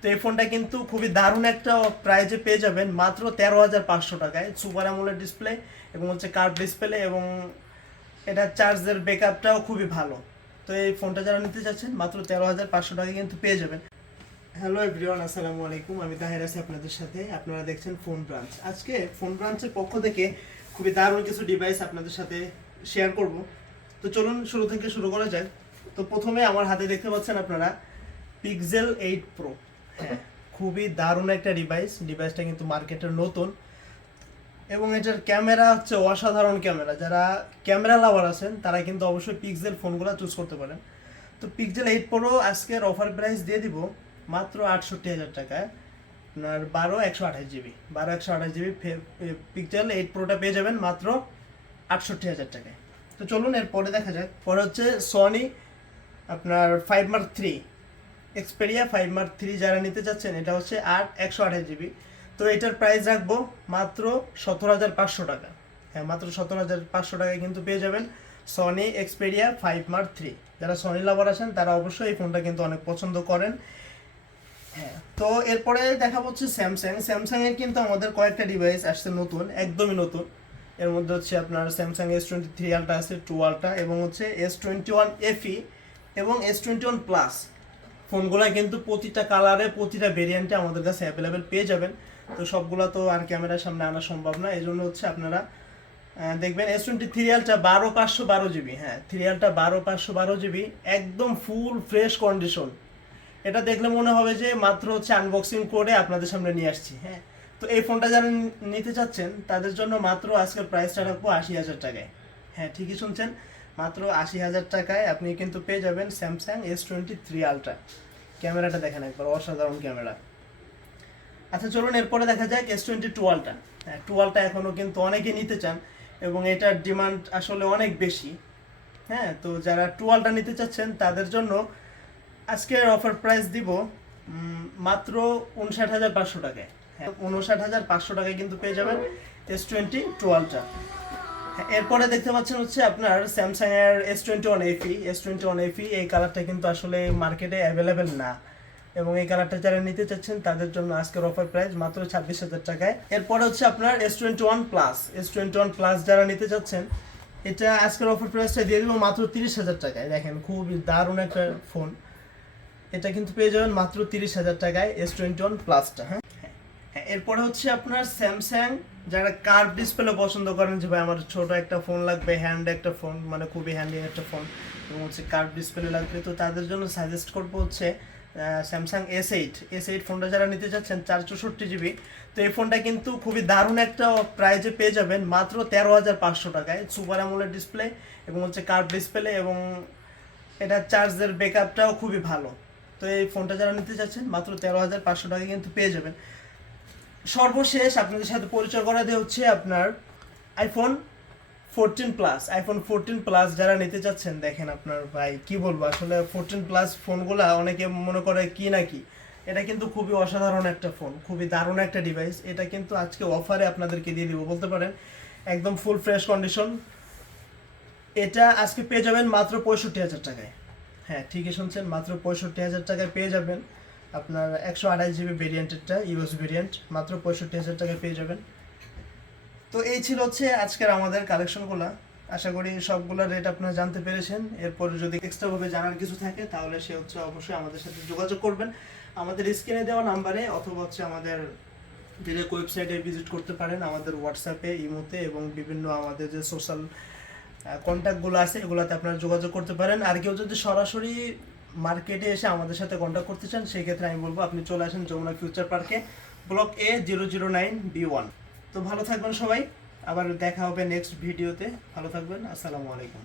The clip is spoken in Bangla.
তো এই ফোনটা কিন্তু খুবই দারুণ একটা প্রাইজে পেয়ে যাবেন মাত্র তেরো হাজার পাঁচশো টাকায়। সুপার অ্যামোলেড ডিসপ্লে এবং হচ্ছে কার্ভ ডিসপ্লে এবং এটা চার্জের ব্যাকআপটাও খুবই ভালো। তো এই ফোনটা যারা নিতে চাচ্ছেন, মাত্র তেরো হাজার পাঁচশো টাকায় কিন্তু পেয়ে যাবেন। হ্যালো এভরিওয়ান আসসালামু আলাইকুম। আমি তাহের আছি আপনাদের সাথে। আপনারা দেখছেন ফোন ব্রাঞ্চ। আজকে ফোন ব্রাঞ্চের পক্ষ থেকে খুবই দারুণ কিছু ডিভাইস আপনাদের সাথে শেয়ার করব। তো চলুন শুরু থেকে শুরু করা যাক। তো প্রথমে আমার হাতে দেখতে পাচ্ছেন আপনারা পিক্সেল এইট প্রো খুবই দারুণ একটা ডিভাইস ডিভাইসটা কিন্তু মার্কেটের নতুন। এবং এটার ক্যামেরা হচ্ছে অসাধারণ ক্যামেরা যারা ক্যামেরা লাভার আছেন, তারা কিন্তু অবশ্যই পিক্সেল ফোনগুলো চুজ করতে পারেন। তো পিক্সেল এইট প্রো আজকের অফার প্রাইস দিয়ে দিব মাত্র আটষট্টি হাজার টাকায়। আপনার বারো একশো আঠাশ জিবি বারো একশো আঠাশ জিবি পিক্সেল এইট প্রোটা পেয়ে যাবেন মাত্র আটষট্টি হাজার টাকায়। তো চলুন এরপরে দেখা যাক। পরে হচ্ছে সনি আপনার five mark three Xperia five mark three যারা নিতে চাচ্ছেন, এটা হচ্ছে আট, একশো আঠাশ জিবি তো এটার প্রাইস রাখব মাত্র সতেরো হাজার পাঁচশো টাকা। হ্যাঁ মাত্র সতেরো হাজার পাঁচশো টাকায় কিন্তু পেয়ে যাবেন Sony Xperia five mark three যারা সনি লাভার আছেন, তারা অবশ্যই এই ফোনটা কিন্তু অনেক পছন্দ করেন। হ্যাঁ তো এরপরে দেখা হচ্ছে স্যামসাং স্যামসাং এর কিন্তু আমাদের কয়েকটা ডিভাইস আসছে নতুন, একদমই নতুন। এর মধ্যে হচ্ছে আপনার স্যামসাং এস টোয়েন্টি থ্রি আলটা আছে টু আলটা এবং হচ্ছে এস টোয়েন্টি ওয়ান এফি এবং এস টোয়েন্টি ওয়ান প্লাস ফোনগুলো কিন্তু প্রতিটা কালারে, প্রতিটা ভেরিয়েন্টে আমাদের কাছে অ্যাভেলেবেল পেয়ে যাবেন। তো সবগুলো তো আর ক্যামেরার সামনে আনা সম্ভব না এই জন্য হচ্ছে আপনারা দেখবেন এস টোয়েন্টি থ্রি আলটা বারো পাঁচশো বারো জিবি হ্যাঁ থ্রি আলটা বারো পাঁচশো বারো জিবি একদম ফুল ফ্রেশ কন্ডিশন এটা দেখলে মনে হবে যে মাত্র হচ্ছে আনবক্সিং করে আপনাদের সামনে নিয়ে আসছি হ্যাঁ। তো এই ফোনটা যারা নিতে চাচ্ছেন, তাদের জন্য মাত্র আজকের প্রাইসটা রাখব আশি হাজার টাকায়। হ্যাঁ ঠিকই শুনছেন? মাত্র আশি হাজার টাকায় আপনি কিন্তু পেয়ে যাবেন Samsung S twenty three ultra ক্যামেরাটা দেখেন একবার, অসাধারণ ক্যামেরা। আচ্ছা চলুন এরপরে দেখা যাক এস টোয়েন্টি টুয়েলটা হ্যাঁ টুয়েলটা এখনও কিন্তু অনেকে নিতে চান এবং এটার ডিমান্ড আসলে অনেক বেশি। হ্যাঁ তো যারা টুয়েলটা নিতে চাচ্ছেন, তাদের জন্য আজকের অফার প্রাইস দিব মাত্র উনষাট হাজার পাঁচশো টাকায়। হ্যাঁ উনষাট হাজার পাঁচশো টাকায় কিন্তু পেয়ে যাবেন এস টোয়েন্টি টুয়েলভটা এরপরে দেখতে পাচ্ছেন হচ্ছে আপনার স্যামসাং এর S twenty one FE S twenty one FE এই কালারটা কিন্তু আসলে মার্কেটে অ্যাভেলেবেল না। এবং এই কালারটা যারা নিতে চাচ্ছেন তাদের জন্য আজকের অফার প্রাইস মাত্র ছাব্বিশ হাজার টাকায়। এরপরে হচ্ছে আপনার S twenty one plus S twenty one plus যারা নিতে চাচ্ছেন এটা আজকের অফার প্রাইসটা দিয়ে দেবো মাত্র তিরিশ হাজার টাকায়। দেখেন খুবই দারুণ একটা ফোন এটা কিন্তু পেয়ে যাবেন মাত্র তিরিশ হাজার টাকায় এস টোয়েন্টি ওয়ান প্লাসটা হ্যাঁ, এরপরে হচ্ছে আপনার স্যামসাং যারা কার্ভ ডিসপ্লে পছন্দ করেন যে ভাই, আমার ছোট একটা ফোন লাগবে হ্যান্ড একটা ফোন মানে খুবই হ্যান্ডি একটা ফোন এবং হচ্ছে কার্ভ ডিসপ্লে লাগবে, তো তাদের জন্য সাজেস্ট করব হচ্ছে Samsung S eight S eight ফোনটা যারা নিতে চাচ্ছেন চার চৌষট্টি জিবি তো এই ফোনটা কিন্তু খুবই দারুণ একটা প্রাইজে পেয়ে যাবেন, মাত্র তেরো হাজার পাঁচশো টাকায় সুপার অ্যামোলেড ডিসপ্লে এবং হচ্ছে কার্ভ ডিসপ্লে এবং এটা চার্জের ব্যাকআপটাও খুবই ভালো। তো এই ফোনটা যারা নিতে চাচ্ছেন মাত্র তেরো হাজার পাঁচশো টাকায় কিন্তু পেয়ে যাবেন। সর্বশেষ আপনাদের সাথে পরিচয় করা দিয়ে হচ্ছে আপনার iPhone fourteen plus iPhone fourteen plus যারা নিতে চাচ্ছেন, দেখেন আপনার ভাই, কি বলব? আসলে ফোরটিন প্লাস ফোনগুলা অনেকে মনে করে কি না কি? এটা কিন্তু খুবই অসাধারণ একটা ফোন, খুবই দারুণ একটা ডিভাইস এটা কিন্তু আজকে অফারে আপনাদেরকে দিয়ে দিব, বলতে পারেন, একদম ফুল ফ্রেশ কন্ডিশন এটা আজকে পেয়ে যাবেন মাত্র পঁয়ষট্টি হাজার টাকায়। হ্যাঁ ঠিকই শুনছেন, মাত্র পঁয়ষট্টি হাজার টাকায় পেয়ে যাবেন। আপনার একশো আঠাশ জিবি ভেরিয়েন্টেরটা ইউএস ভেরিয়েন্ট মাত্র পঁয়ষট্টি হাজার টাকায় পেয়ে যাবেন। তো এই ছিল হচ্ছে আজকের আমাদের কালেকশনগুলো আশা করি সবগুলো রেট আপনারা জানতে পেরেছেন। এরপর যদি এক্সট্রাভাবে জানার কিছু থাকে, তাহলে সে হচ্ছে অবশ্যই আমাদের সাথে যোগাযোগ করবেন। আমাদের স্ক্রিনে দেওয়া নাম্বারে অথবা হচ্ছে আমাদের ডিরেক্ট ওয়েবসাইটে ভিজিট করতে পারেন, আমাদের হোয়াটসঅ্যাপে ইমোতে এবং বিভিন্ন আমাদের যে সোশ্যাল কন্ট্যাক্টগুলো আছে, এগুলোতে আপনারা যোগাযোগ করতে পারেন। আর কেউ যদি সরাসরি মার্কেটে এসে আমাদের সাথে কন্ট্যাক্ট করতে চান, সেই ক্ষেত্রে আমি বলব আপনি চলে আসেন যমুনা ফিউচার পার্কে block A zero zero nine B one তো ভালো থাকবেন সবাই, আবার দেখা হবে নেক্সট ভিডিওতে ভালো থাকবেন, আসসালামু আলাইকুম।